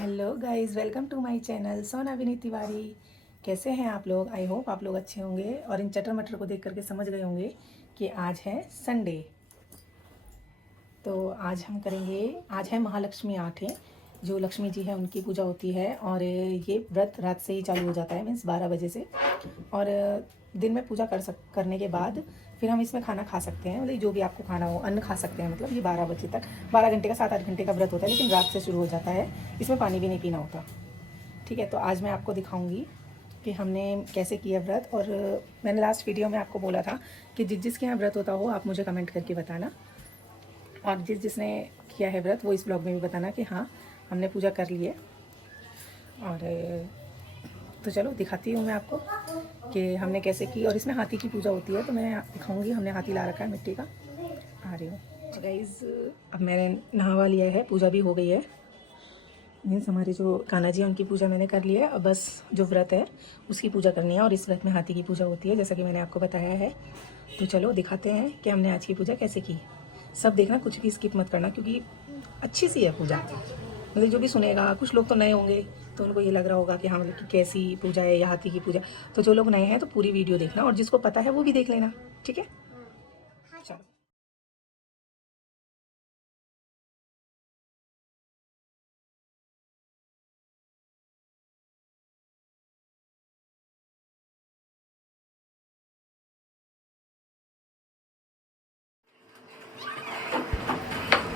Hello guys, welcome to my channel Sona Vineet Tiwari. कैसे हैं आप लोग? आई होप आप लोग अच्छे होंगे और इन चटर मटर को देख करके समझ गए होंगे कि आज है संडे। तो आज हम करेंगे, आज है महालक्ष्मी आठे, जो लक्ष्मी जी है उनकी पूजा होती है। और ये व्रत रात से ही चालू हो जाता है, मीन्स 12 बजे से। और दिन में पूजा करने के बाद फिर हम इसमें खाना खा सकते हैं, मतलब जो भी आपको खाना हो, अन्न खा सकते हैं। मतलब ये 12 बजे तक, 12 घंटे का, 7-8 घंटे का व्रत होता है, लेकिन रात से शुरू हो जाता है। इसमें पानी भी नहीं पीना होता। ठीक है, तो आज मैं आपको दिखाऊंगी कि हमने कैसे किया व्रत। और मैंने लास्ट वीडियो में आपको बोला था कि जिसके यहाँ व्रत होता हो आप मुझे कमेंट करके बताना, और जिसने किया है व्रत वो इस ब्लॉग में भी बताना कि हाँ हमने पूजा कर ली है। और तो चलो दिखाती हूँ मैं आपको कि हमने कैसे की। और इसमें हाथी की पूजा होती है, तो मैं दिखाऊंगी। हमने हाथी ला रखा है मिट्टी का। आ रही हूँ गाइस, अब मैंने नहावा लिया है, पूजा भी हो गई है। मीन्स हमारे जो कान्हा जी हैं उनकी पूजा मैंने कर लिया है। अब बस जो व्रत है उसकी पूजा करनी है, और इस व्रत में हाथी की पूजा होती है जैसा कि मैंने आपको बताया है। तो चलो दिखाते हैं कि हमने आज की पूजा कैसे की। सब देखना, कुछ भी स्किप मत करना, क्योंकि अच्छी सी है पूजा। मतलब जो भी सुनेगा, कुछ लोग तो नए होंगे तो उनको ये लग रहा होगा कि हाँ मतलब कि कैसी पूजा है या हाथी की पूजा। तो जो लोग नए हैं तो पूरी वीडियो देखना, और जिसको पता है वो भी देख लेना। ठीक है, चलो।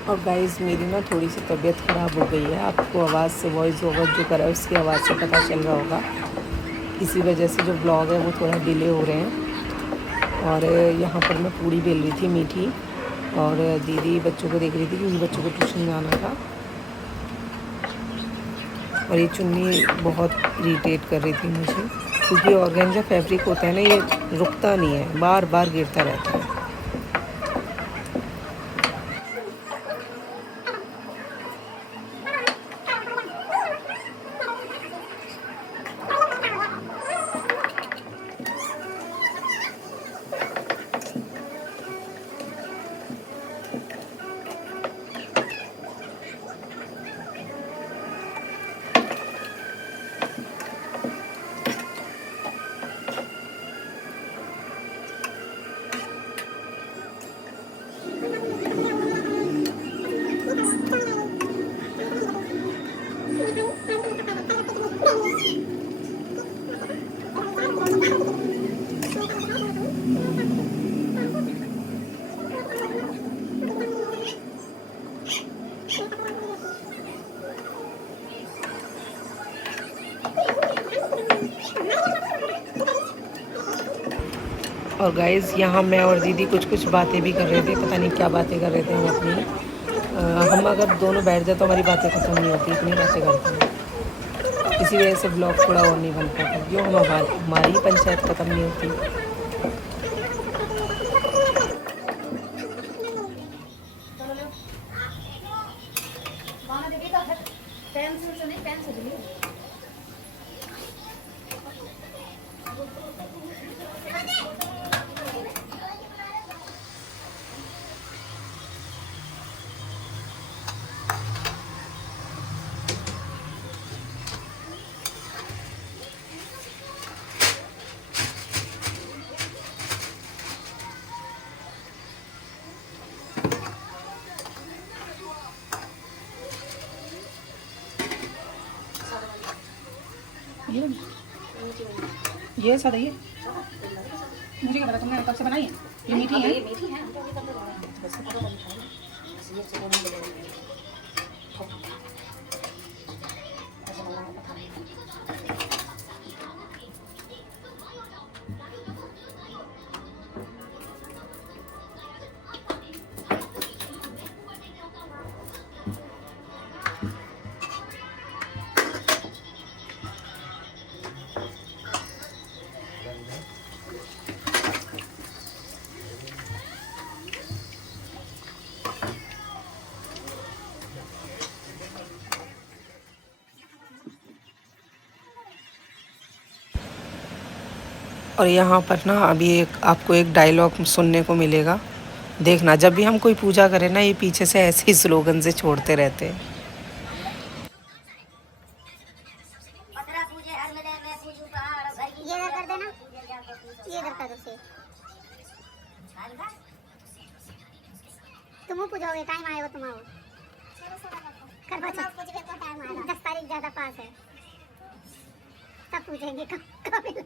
और गाइस, मेरी ना थोड़ी सी तबीयत ख़राब हो गई है। आपको आवाज़ से, वॉइस ओवर जो करा है उसकी आवाज़ से पता चल रहा होगा। इसी वजह से जो ब्लॉग है वो थोड़ा डिले हो रहे हैं। और यहाँ पर मैं पूड़ी बेल रही थी मीठी, और दीदी बच्चों को देख रही थी क्योंकि बच्चों को ट्यूशन जाना था। और ये चुन्नी बहुत इरिटेट कर रही थी मुझे, क्योंकि ऑर्गेन्जा फैब्रिक होता है ना, ये रुकता नहीं है, बार बार गिरता रहता है। और गाइज़, यहाँ मैं और दीदी कुछ कुछ बातें भी कर रहे थे, पता नहीं क्या बातें कर रहे थे हम अपनी। हम अगर दोनों बैठ जाए तो हमारी बातें ख़त्म नहीं होती, इतनी बातें करते हैं। इसी वजह से ब्लॉग थोड़ा और नहीं बन पाता, क्यों हमारी पंचायत ख़त्म नहीं होती। ये सादा, ये मुझे क्या पता, तुमने कब से बनाई है? ये मीठी है, ये मीठी है। और यहाँ पर ना अभी आपको एक डायलॉग सुनने को मिलेगा। देखना, जब भी हम कोई पूजा करें ना, ये पीछे से ऐसे ही स्लोगन से छोड़ते रहते हैं। ये इधर कर दो से। तुम पूछोगे टाइम आएगा तुम आओ। कर बच्चा 10 तारीख ज्यादा पास है तब पूछेंगे कब मिलो।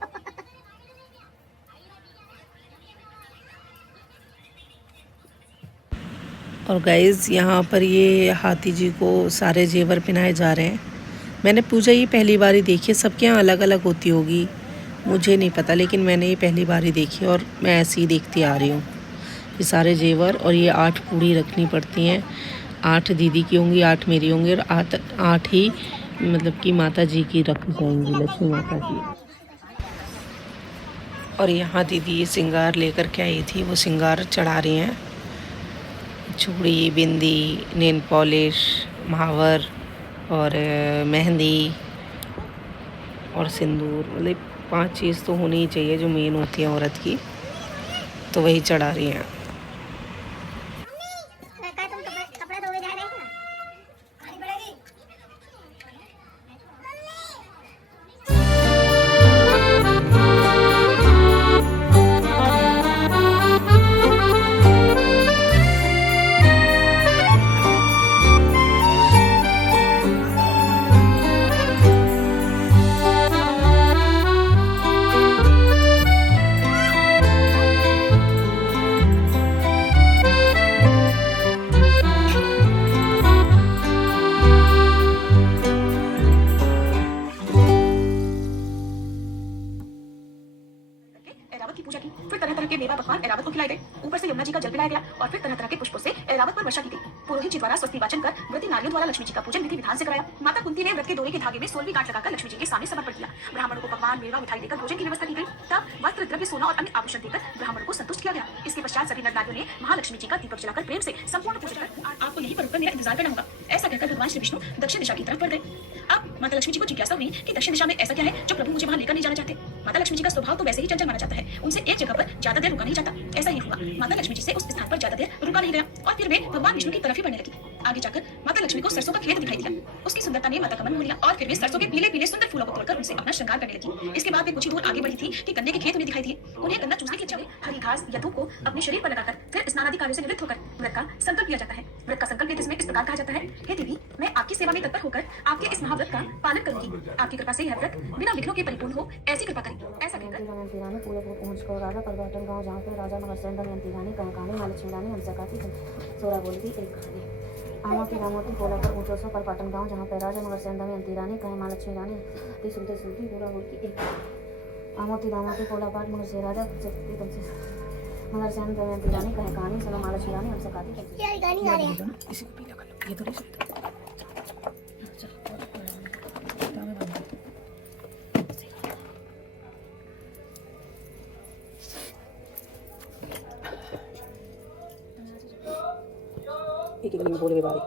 और गाइज़ यहाँ पर ये हाथी जी को सारे जेवर पहनाए जा रहे हैं। मैंने पूजा ये पहली बार ही देखी है, सबके यहाँ अलग अलग होती होगी, मुझे नहीं पता, लेकिन मैंने ये पहली बार ही देखी और मैं ऐसे ही देखती आ रही हूँ। ये सारे जेवर और ये 8 पूड़ी रखनी पड़ती हैं। 8 दीदी की होंगी, 8 मेरी होंगी और 8 ही मतलब कि माता जी की रखी जाएंगी, लक्ष्मी माता की। और यहाँ दीदी ये श्रृंगार लेकर के आई थी, वो श्रृंगार चढ़ा रही हैं। चूड़ी, बिंदी, नेल पॉलिश, महावर और मेहंदी और सिंदूर, मतलब 5 चीज़ तो होनी ही चाहिए जो मेन होती है औरत की, तो वही चढ़ा रही हैं। ऐरावत की पूजा की, फिर तरह तरह के मेवा पकवान ऐरावत को खिलाए गए। ऊपर से यमुना जी का जल पिलाया गया और फिर तरह तरह के पुष्पों से ऐरावत पर वर्षा की गई। पुरोहित जी द्वारा स्वस्ति वाचन कर व्रती नारियों द्वारा लक्ष्मी जी का पूजन विधि विधान से कराया। माता कुंती ने व्रत के डोरे के धागे में 16वीं गांठ लगाकर लक्ष्मी जी के सामने समर्पण किया। ब्राह्मणों को पकवान, मेवा, मिठाई देकर भोजन की व्यवस्था की गई। तब वस्त्र, द्रव्य, सोना और अन्य आभूषण देकर ब्राह्मणों को संतुष्ट किया गया। इसके पश्चात सभी नर नारियों ने महालक्ष्मी जी का दीपक जलाकर प्रेम से संपूर्ण पूजन कर आपको यहीं पर रुककर मेरा इंतजार करना होगा, ऐसा कहकर भगवान श्री विष्णु दक्षिण दिशा की तरफ बढ़ गए। अब माता लक्ष्मी जी को जिज्ञासा हुई कि दक्षिण दिशा में ऐसा क्या है जो प्रभु मुझे वहां लेकर नहीं जाना चाहते। माता लक्ष्मी जी का स्वभाव तो वैसे ही चंचल माना जाता है, उनसे एक जगह पर ज्यादा देर रुका नहीं जाता। ऐसा ही हुआ, माता लक्ष्मी जी से उस स्थान पर ज्यादा देर रुका नहीं गया और फिर वे भगवान विष्णु की तरफ ही बढ़ने लगी। आगे जाकर माता लक्ष्मी को सरसों का खेत दिखाई दिया। उसकी सुंदरता ने माता का मन मोह लिया और फिर वे सरसों के पीले पीले सुंदर फूलों को तोड़कर उनसे अपना श्रृंगार करने लगी। इसके बाद वे कुछ ही दूर आगे बढ़ी थी कि गन्ने के खेत उन्हें दिखाई दिए। उन्हें गन्ना चूसने की इच्छा हुई। हरी घास या धूप को अपने शरीर पर लगाकर फिर स्नान आदि कार्यों से निवृत्त होकर व्रत का संकल्प लिया जाता है। व्रत का संकल्प इसमें इस प्रकार कहा जाता है, हे देवी, मैं आपकी सेवा में तत्पर होकर आपके इस महाव्रत का पालन करूंगी। आपकी कृपा से यह व्रत बिना विघ्नों के परिपूर्ण हो, ऐसी कृपा करें। ऐसा कहकर पूरे पहुंचकर राजा परिवर्तन गांव जहाँ पे राजा मगर सेंदर रानी कहानी माँ लक्ष्मी रानी हमसे काफी सोरा बोली थी एक कहानी आमोती पोला पर ऊंचो सो पर पाटन गाँव जहाँ पे राजा मगर सेंदर अंती रानी कहे माँ लक्ष्मी रानी ती सुनते सुनती पूरा बोलती एक आमोती पोला पाट मगर से राजा तुमसे मगर सेंदर अंती रानी कहे कहानी सुनो माँ लक्ष्मी रानी हमसे काफी इसी को पीला कर लो, ये तो नहीं एक एक बोले के बारे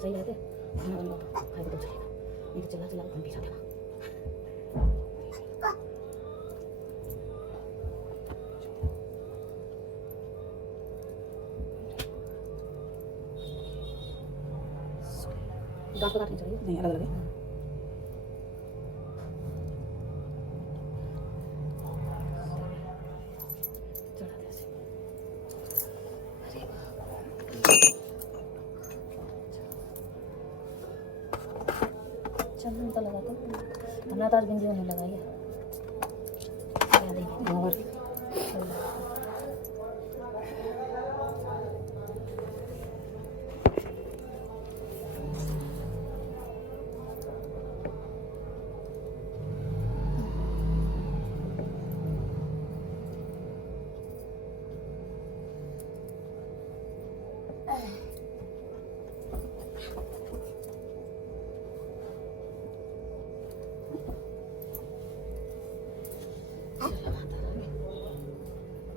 सही रहते खाए तो चलेगा, नहीं तो चला चला हम पीछा देगा। गांठ पे काटनी चाहिए, नहीं अलग अलग है। चंदन तो लगा तो हमने तो आज बिंदी नहीं लगाई है।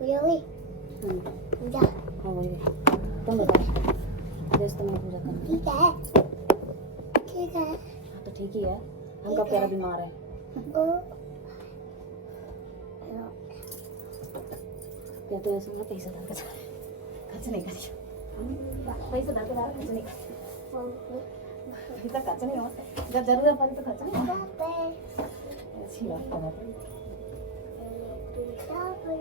Really? पूजा हाँ वही तुम बताओ जैसे तुमने पूजा कर ठीक है ठीक है तो ठीक ही है उनका प्यारा बीमार है ओ या तो ऐसा ना पैसा डाल के खर्च नहीं करिए पैसा डाल के खर्च नहीं पैसा खर्च नहीं होगा जब जरूरत पड़ी तो खर्च नहीं होगा अच्छी बात है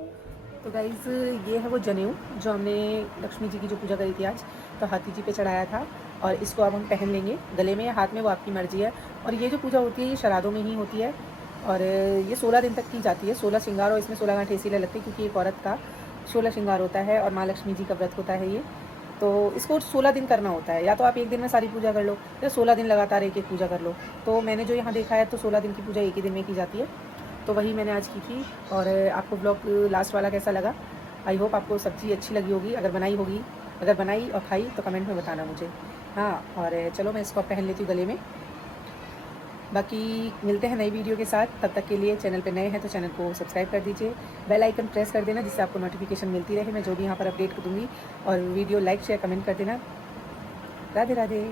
तो गाइज़ ये है वो जनेऊ जो हमने लक्ष्मी जी की जो पूजा करी थी आज, तो हाथी जी पे चढ़ाया था और इसको अब हम पहन लेंगे गले में या हाथ में, वो आपकी मर्जी है। और ये जो पूजा होती है ये श्राद्धों में ही होती है और ये 16 दिन तक की जाती है। 16 श्रृंगार और इसमें 16 गांठें इसीलिए लगती है क्योंकि एक औरत का 16 श्रृंगार होता है और माँ लक्ष्मी जी का व्रत होता है ये। तो इसको 16 दिन करना होता है, या तो आप एक दिन में सारी पूजा कर लो या 16 दिन लगातार एक एक पूजा कर लो। तो मैंने जो यहाँ देखा है तो 16 दिन की पूजा एक ही दिन में की जाती है, तो वही मैंने आज की थी। और आपको ब्लॉग लास्ट वाला कैसा लगा? आई होप आपको सब्ज़ी अच्छी लगी होगी। अगर बनाई और खाई तो कमेंट में बताना मुझे। हाँ, और चलो मैं इसको पहन लेती हूँ गले में। बाकी मिलते हैं नई वीडियो के साथ, तब तक के लिए चैनल पे नए हैं तो चैनल को सब्सक्राइब कर दीजिए, बेल आइकन प्रेस कर देना जिससे आपको नोटिफिकेशन मिलती रहे मैं जो भी यहाँ पर अपडेट दूँगी, और वीडियो लाइक शेयर कमेंट कर देना। राधे राधे।